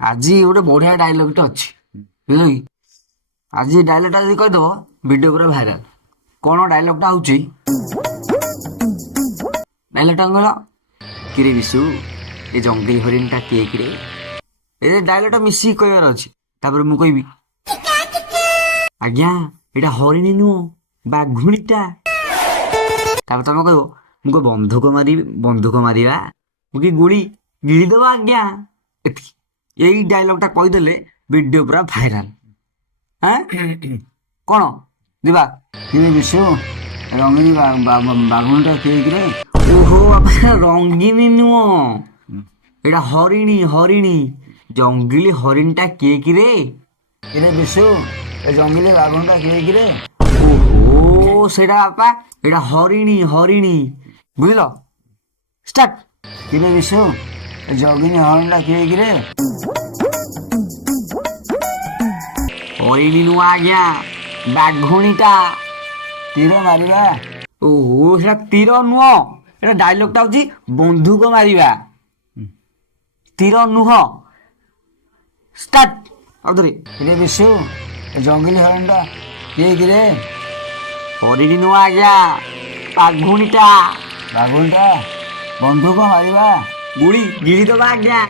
ଆଜି ଗୋଟେ ବଢିଆ ଡାଇଲଗଟେ ଅଛି, ବୁଝିଲ କି? ଆଜି ଡାଇଲଗଟା ଯଦି କହିଦବ ଭିଡିଓ ପୁରା ଭାଇରାଲ। କଣ ଡାଇଲଗଟା ହଉଛି? ଡାଇଲଗଟା କଣ କହିଲ? କିରେ ବିଶୁ, ଏ ଜଙ୍ଗଲି ହରିଣଟା କିଏ କିରେ? ଏ ଡାଇଲଗଟା ମିଶିକି କହିବାର ଅଛି। ତାପରେ ମୁଁ କହିବି, ଆଜ୍ଞା ଏଇଟା ହରିଣୀ ନୁହଁ, ବାଘୁଣୀଟା। ତାପରେ ତମେ କହିବ, ମୁଁ କଣ ବନ୍ଧୁକ ମାରିବା, ମୁଁ କି ଗୁଳି ଗିଳିଦବା ଆଜ୍ଞା। ଏତିକି। ଏଇ ଡାଇଲଗଟା କହିଦେଲେ ଭିଡିଓ ପୁରା ଭାଇରାଲ। କଣ ଯିବା? କିରେ ବିଶୁ, ରଙ୍ଗିନୀ ବାଘୁଣୀଟା କିଏ କିରେ? ଓହୋ ବାପା, ରଙ୍ଗିନୀ ନୁହଁ, ଏଇଟା ହରିଣୀ ହରିଣୀ। ଜଙ୍ଗଲି ହରିଣୀଟା କିଏ କିରେ? କିରେ ବିଶୁ, ଏ ଜଙ୍ଗଲି ବାଘୁଣୀଟା କିଏ କିରେ? ଓହୋ ସେଇଟା ବାପା, ଏଇଟା ହରିଣୀ ହରିଣୀ। ବୁଝିଲ? ଷ୍ଟାର୍ଟ। କିରେ ବିଶୁ, ଏ ଜଙ୍ଗଲି ହରିଣୀଟା କିଏ କିରେ? ହରିଣୀ ନୁହଁ ଆଜ୍ଞା, ବାଘୁଣୀଟା। ତୀର ମାରିବା। ଓହୋ ସେଟା ତୀର ନୁହଁ, ଏଟା ଡାଇଲଗଟା ହଉଛି ବନ୍ଧୁକ ମାରିବା, ତୀର ନୁହଁ। ଷ୍ଟାର୍ଟ। ଆଉଥରେ। କିରେ ବିଶୁ, ଏ ଜଙ୍ଗଲି ହରିଣୀଟା କିଏ କିରେ? ହରିଣୀ ନୁହଁ ଆଜ୍ଞା, ବାଘୁଣୀଟା। ବାଘୁଣୀଟା? ବନ୍ଧୁକ ମାରିବା, ଗୁଳି ଗିଳିଦବା ଆଜ୍ଞା।